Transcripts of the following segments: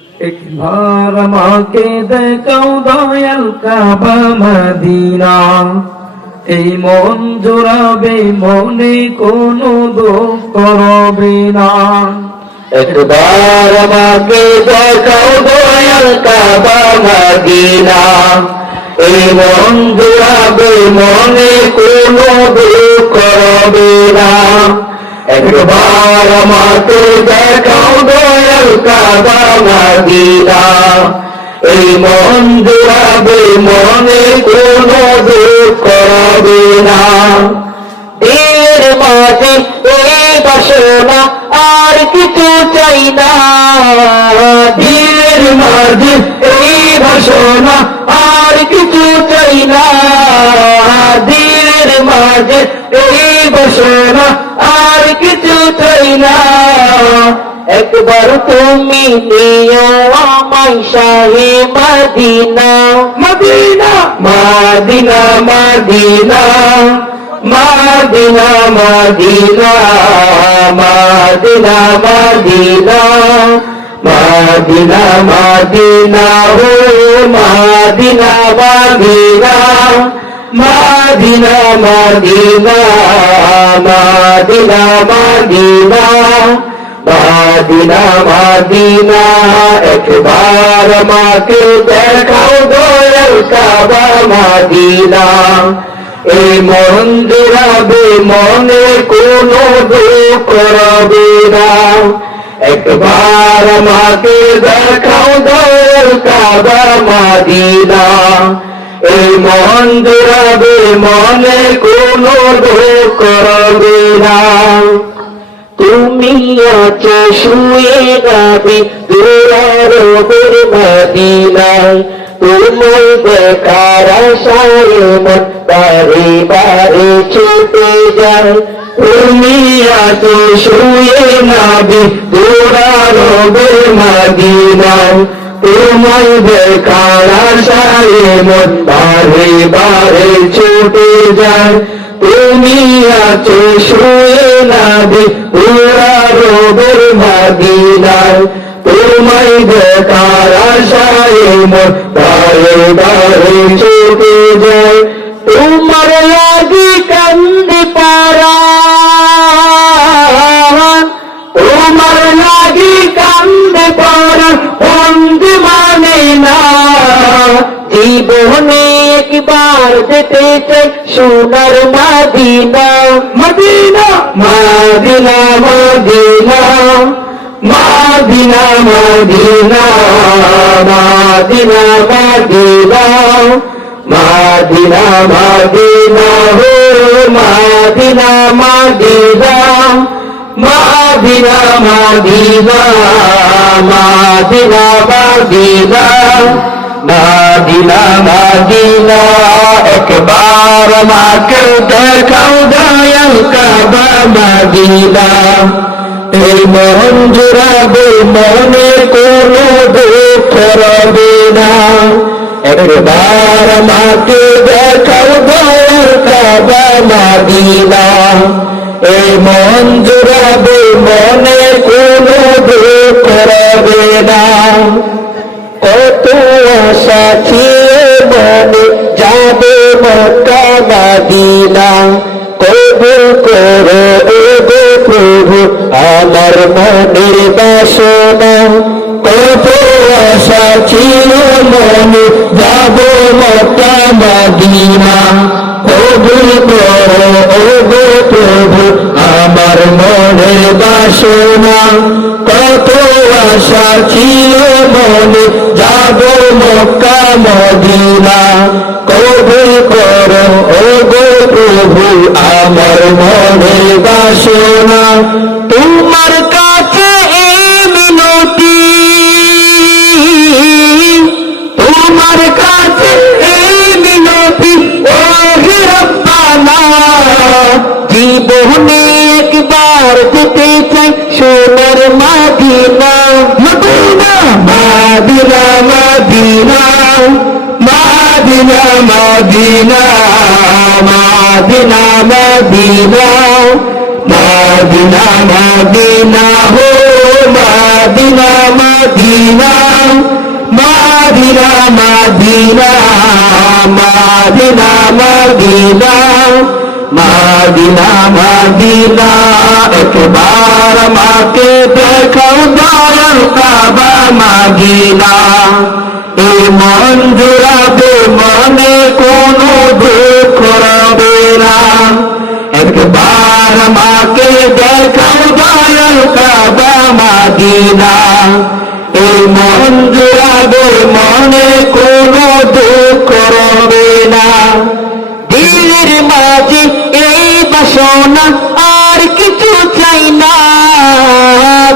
একবার আমাকে দেখাও দয়াল কাবা মদিনা, এই মন জোড়াবে মনে কোনো দুঃখ করবে না। একবার আমাকে দেখাও দয়াল কাবা মদিনা, এই মন জোড়াবে মনে কোনো দুঃখ করবে না। একবার আমাকে দেখাও দয়াল কাবা মদিনা, এই মন জোড়াবে মনে কোনো দুঃখ করবে না। এর মাঝে এই বাসনা আর কিছু চাই না, দিলের মাঝে এই বাসনা আর কিছু চাই না, দিলের মাঝে এই বাসনা আর কিছু চাই না। একবার তুমি নিও আমায় শাহে Medina, Medina Medina Medina Medina Medina Medina Medina Medina Medina হো Medina Medina Medina Medina Medina Medina Medina Medina. একবার আমাকে দেখাও দয়াল কাবা মদিনা, এই মন জোড়াবে মনে কোনো দুঃখ করবে না। একবার আমাকে দেখাও দয়াল কাবা মদিনা, এই মন জোড়াবে মনে কোনো দুঃখ করবে না। তুমি আছো শুয়ে যাবে দুরারবের মদিনায়, তোমায় দেখার আশায় মন বারে বারে ছুটে যায়। তুমি আছো শুয়ে যাবে দুরারবের মদিনায়, তোমায় দেখার আশায় মন বারে বারে ছুটে যায়। তুমি আছো শুয়ে যাবে দুরারবের মদিনায়, তোমায় দেখার আশায় মন বারে বারে ছুটে যায়। তোমার লাগি কান্দে পরাণ, তোমার লাগি কান্দে পরাণ বন্ধু মানে না। জীবনে একবার যেতে চাই সোনার Medina, Medina Medina Medina Medina Medina Medina Medina Medina Medina হো Medina Medina Medina Medina Medina Medina Medina Medina. একবার আমাকে দেখাও দয়াল কাবা মদিনা, এই মন জোড়াবে মনে কোনো দুঃখ করবে না। একবার আমাকে দেখাও দয়াল কাবা মদিনা, এই মন জোড়াবে মনে কোনো দুঃখ করবে না। কত আশা ছিল মনে যাবে মক্কা মদিনা, কবুল করো ও গো প্রভু আমার মনের বাসনা। কত আশা ছিল মনে যাবে মক্কা মদিনা, কবুল করো ও গো প্রভু আমার মনের বাসনা। কত আশা ছিল মনে যাব মক্কা মদিনা, কবুল করো ও গো প্রভু আমার মনের বাসনা। তোমার কাছে এই মিনতি, তোমার কাছে এই মিনতি ও হে রব্বানা, জীবনে একবার যেতে চাই সোনার Medina, Medina Medina Medina Medina Medina Medina Medina Medina Medina হো মাদিনা মাদিনা মাদিনা মাদিনা মাদিনা মাদিনা মাদিনা মাদিনা একবার আমাকে দেখাও দয়াল কাবা মাদিনা এই মন জুড়াবে মনে কোনো দুঃখ রবে না একবার আমাকে দেখাও দয়াল কাবা মাদিনা এই মন জুড়াবে মনে কোনো দুঃখ রবে না দিলের মাঝে এই বাসনা আর কিছু চাই না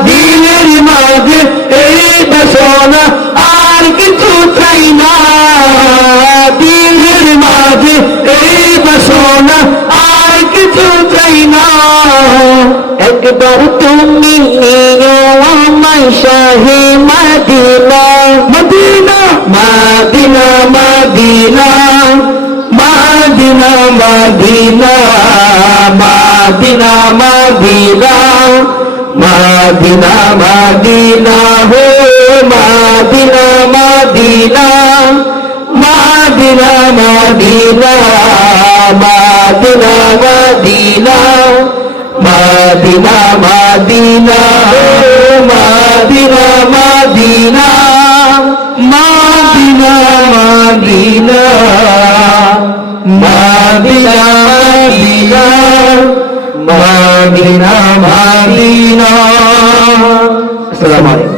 দিলের মাঝে এই বাসনা আর কিছু চাই না দিলের মাঝে এই বাসনা আর কিছু চাই না একবার তুমি নিও আমায় শাহে Medina Medina Medina Medina Medina Medina Medina Medina Medina Medina হো Medina Medina Medina Medina Medina Medina Medina Medina হো Medina Medina Medina Medina Medina Medina Medina Medina আসসালামু আলাইকুম।